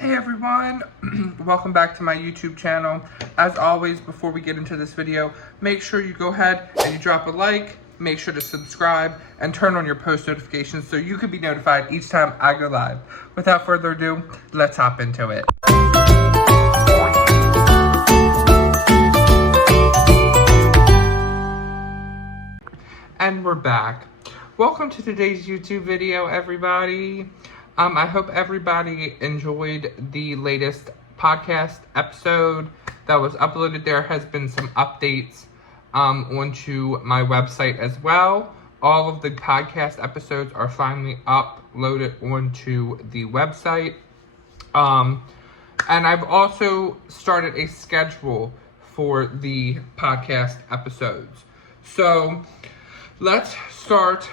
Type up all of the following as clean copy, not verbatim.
Hey everyone, welcome back to my YouTube channel. As always, before we get into this video, make sure you go ahead and you drop a like, make sure to subscribe, and turn on your post notifications so you can be notified each time I go live. Without further ado, let's hop into it. And we're back. Welcome to today's YouTube video, everybody. I hope everybody enjoyed the latest podcast episode that was uploaded. There has been some updates onto my website as well. All of the podcast episodes are finally uploaded onto the website. And I've also started a schedule for the podcast episodes. So let's start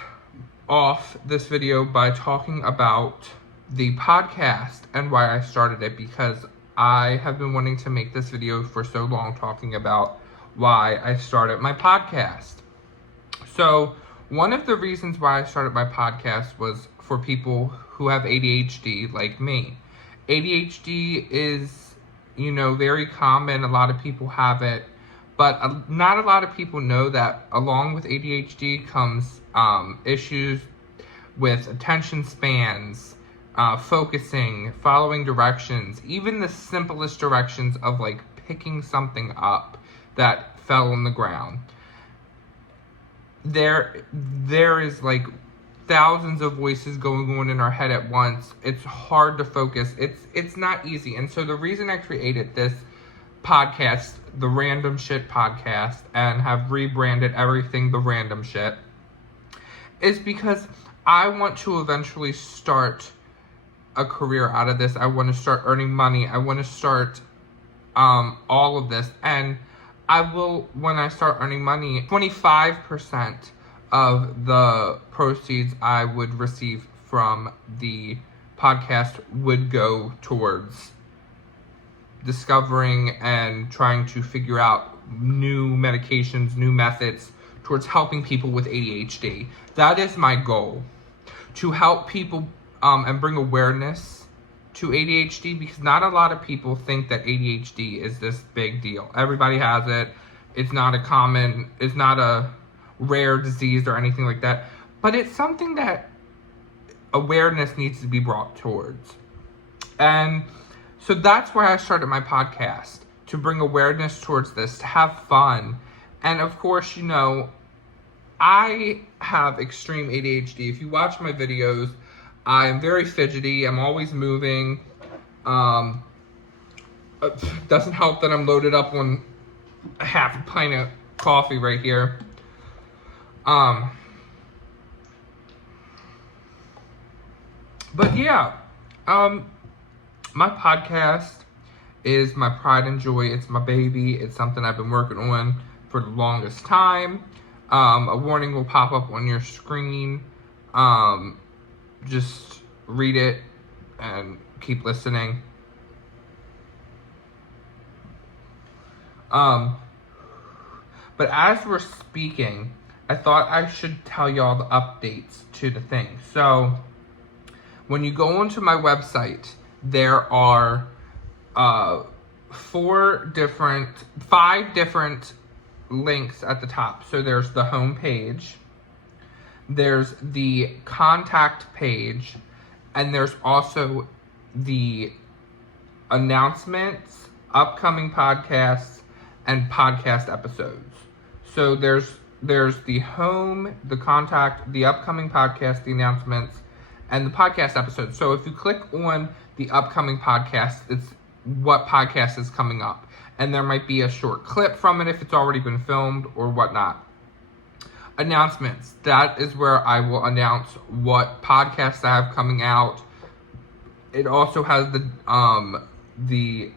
off this video by talking about the podcast and why I started it, because I have been wanting to make this video for so long, talking about why I started my podcast. So one of the reasons why I started my podcast was for people who have ADHD like me. ADHD is, very common. A lot of people have it, but not a lot of people know that along with ADHD comes issues with attention spans, focusing, following directions, even the simplest directions of like picking something up that fell on the ground. There is like thousands of voices going on in our head at once. It's hard to focus. It's not easy. And so the reason I created this podcast, the Random Shit Podcast, and have rebranded everything the Random Shit, is because I want to eventually start a career out of this. I want to start earning money. I want to start all of this. And I will, when I start earning money, 25% of the proceeds I would receive from the podcast would go towards discovering and trying to figure out new medications, new methods towards helping people with ADHD. That is my goal, to help people and bring awareness to ADHD, because not a lot of people think that ADHD is this big deal. Everybody has it. It's not a rare disease or anything like that, but it's something that awareness needs to be brought towards. And so that's why I started my podcast, to bring awareness towards this, to have fun. And of course, I have extreme ADHD. If you watch my videos, I am very fidgety. I'm always moving. It doesn't help that I'm loaded up on a half a pint of coffee right here. But yeah, my podcast is my pride and joy. It's my baby. It's something I've been working on for the longest time. A warning will pop up on your screen. Just read it and keep listening. But as we're speaking, I thought I should tell y'all the updates to the thing. So when you go onto my website, there are 5 different links at the top. So there's the home page, there's the contact page, and there's also the announcements, upcoming podcasts, and podcast episodes. So there's the home, the contact, the upcoming podcast, the announcements, and the podcast episodes. So if you click on the upcoming podcast, it's what podcast is coming up. And there might be a short clip from it if it's already been filmed or whatnot. Announcements. That is where I will announce what podcasts I have coming out. It also has the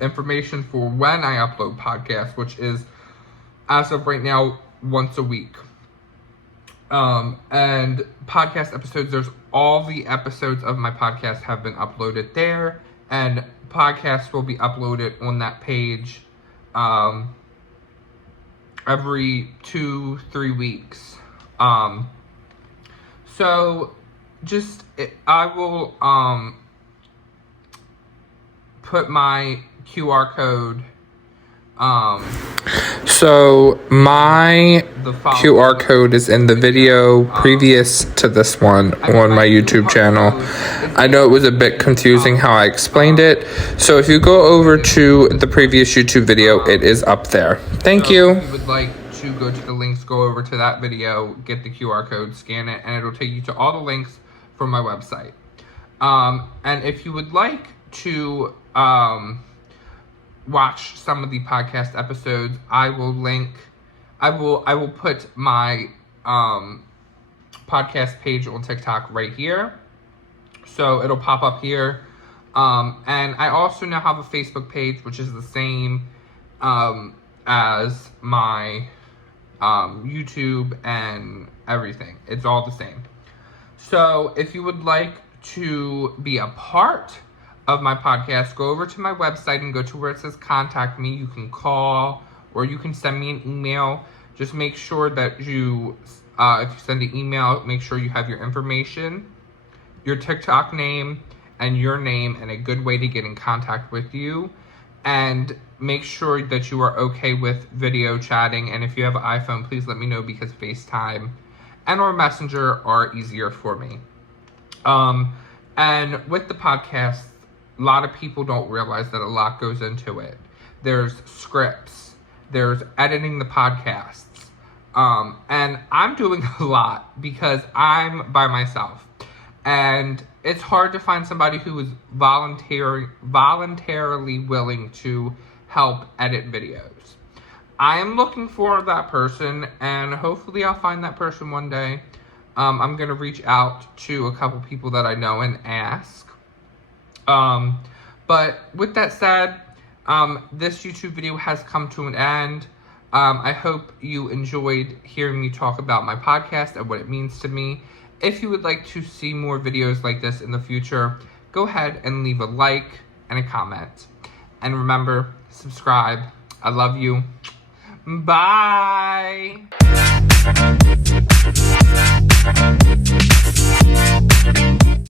information for when I upload podcasts, which is, as of right now, once a week. And podcast episodes, there's all the episodes of my podcast have been uploaded there, and podcasts will be uploaded on that page every 2-3 weeks. So I will put my QR code. So my QR code is in the video previous to this one on my YouTube channel. I know it was a bit confusing how I explained it. So if you go over to the previous YouTube video, it is up there. Thank you. If you would like to go to the links, go over to that video, get the QR code, scan it, and it'll take you to all the links from my website. And if you would like to watch some of the podcast episodes, I will put my podcast page on TikTok right here. So it'll pop up here. And I also now have a Facebook page, which is the same as my YouTube and everything. It's all the same. So if you would like to be a part of my podcast, go over to my website and go to where it says contact me. You can call or you can send me an email. Just make sure that you, if you send an email, make sure you have your information, your TikTok name, and your name, and a good way to get in contact with you. And make sure that you are okay with video chatting. And if you have an iPhone, please let me know, because FaceTime and or Messenger are easier for me. And with the podcast, a lot of people don't realize that a lot goes into it. There's scripts, there's editing the podcasts. And I'm doing a lot because I'm by myself. And it's hard to find somebody who is voluntarily willing to help edit videos. I am looking for that person, and hopefully I'll find that person one day. I'm going to reach out to a couple people that I know and ask. But with that said, this YouTube video has come to an end. I hope you enjoyed hearing me talk about my podcast and what it means to me. If you would like to see more videos like this in the future, go ahead and leave a like and a comment. And remember, subscribe. I love you. Bye.